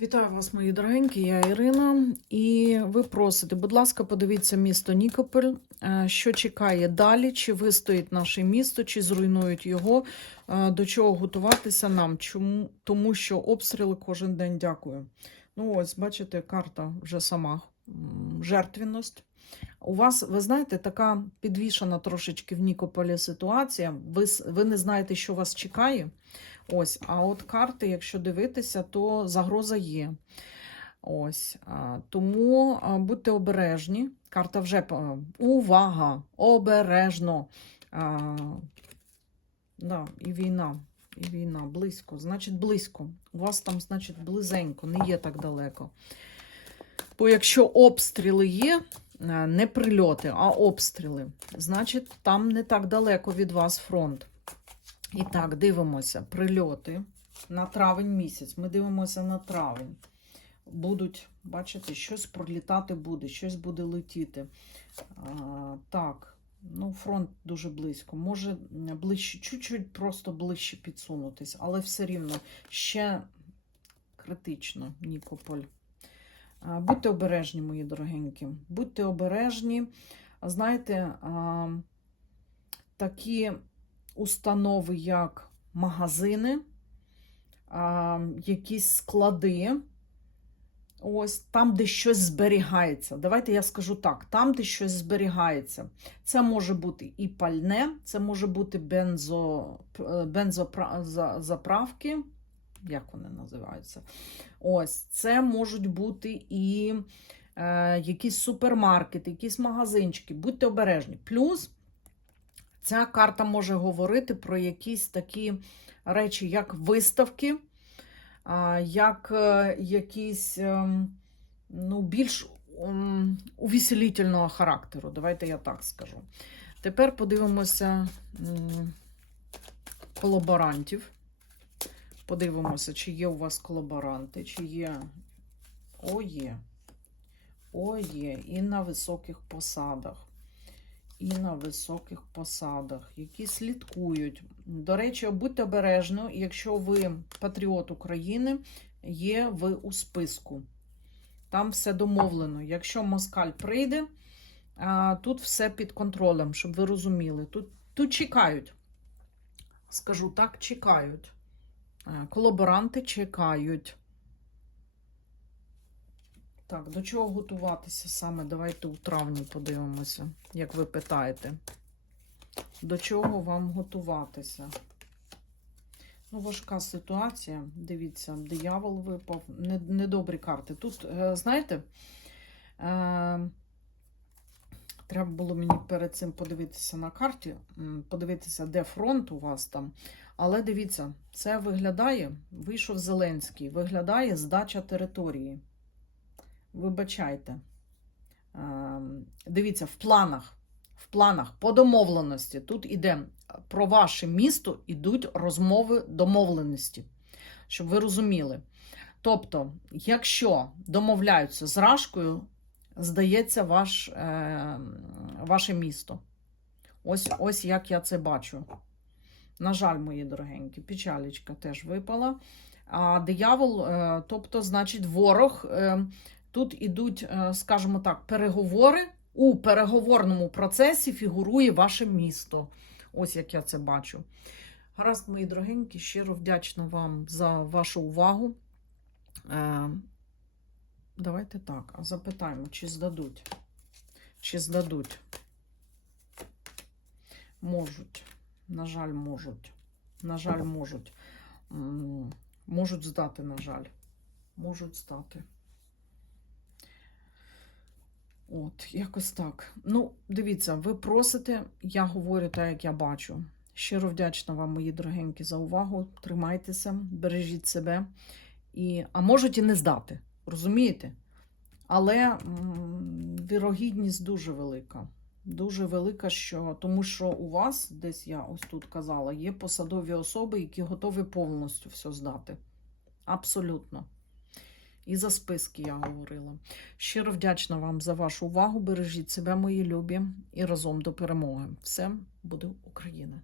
Вітаю вас, мої дорогенькі, я Ірина. І ви просите, будь ласка, подивіться місто Нікополь, е, що чекає далі, чи вистоїть наше місто, чи зруйнують його, е, до чого готуватися нам. Чому? Тому що обстріли кожен день дякую. Ну, ось, бачите, карта вже сама м, жертвенність. У вас, ви знаєте, така підвішена трошечки в Нікополі ситуація. Ви, ви не знаєте, що вас чекає. Ось, а от карти, якщо дивитися, то загроза є. Ось. Тому будьте обережні. Карта вже увага! Обережно. А, да, і війна. І війна близько. Значить, близько. У вас там, значить, близенько, не є так далеко. Бо якщо обстріли є, не прильоти, а обстріли, значить, там не так далеко від вас фронт. І так, дивимося. Прильоти на травень місяць. Ми дивимося на травень. Будуть, бачите, щось пролітати буде, щось буде летіти. А, так, ну, фронт дуже близько. Може ближче, чуть-чуть просто ближче підсунутись, але все рівно ще критично, Нікополь. Будьте обережні, мої дорогенькі. Будьте обережні. Знаєте, такі установи, як магазини, якісь склади. Ось там, де щось зберігається. Давайте я скажу так: там, де щось зберігається. Це може бути і пальне, це може бути бензо, бензозаправки. Як вони називаються? Ось, це можуть бути і е, якісь супермаркети, якісь магазинчики. Будьте обережні. Плюс Ця карта може говорити про якісь такі речі, як виставки, як е, якісь ем, ну, більш ем, увеселительного характеру. Давайте я так скажу. Тепер подивимося колаборантів. Подивимося, чи є у вас колаборанти, чи є. О, є. О, є. І на високих посадах і на високих посадах, які слідкують. До речі, будьте обережні, якщо ви патріот України, є ви у списку. Там все домовлено. Якщо москаль прийде, тут все під контролем, щоб ви розуміли. Тут, тут чекають. Скажу так, чекають. Е, Колаборанти чекають. Так, до чого готуватися саме? Давайте у травні подивимося, як ви питаєте. До чого вам готуватися? Ну, важка ситуація. Дивіться, диявол випав. Недобрі карти. Тут, е, знаєте, е, треба було мені перед цим подивитися на карті, подивитися, де фронт у вас там. Але дивіться, це виглядає, вийшов Зеленський, виглядає здача території. Вибачайте. Ем, Дивіться, в планах, в планах по домовленості. Тут іде про ваше місто, ідуть розмови домовленості, щоб ви розуміли. Тобто, якщо домовляються з Рашкою, здається ваш, е, ваше місто. Ось, ось як я це бачу. На жаль, мої дорогенькі, печалічка теж випала. А диявол, е, тобто, значить, ворог. Е, Тут ідуть, е, скажімо так, переговори. У переговорному процесі фігурує ваше місто. Ось як я це бачу. Гаразд, мої дорогенькі, щиро вдячна вам за вашу увагу. Давайте так, а запитаємо, чи здадуть. Чи здадуть? Можуть. На жаль, можуть. На жаль, можуть. Можуть здати, на жаль. Можуть здати. От, якось так. Ну, дивіться, ви просите, я говорю так, як я бачу. Щиро вдячна вам, мої дорогенькі, за увагу. Тримайтеся, бережіть себе. І, а можуть і не здати, розумієте? Але вірогідність дуже велика. Дуже велика, що тому що у вас, десь я ось тут казала, є посадові особи, які готові повністю все здати. Абсолютно. І за списки я говорила. Щиро вдячна вам за вашу увагу. Бережіть себе, мої любі, і разом до перемоги. Все буде Україна!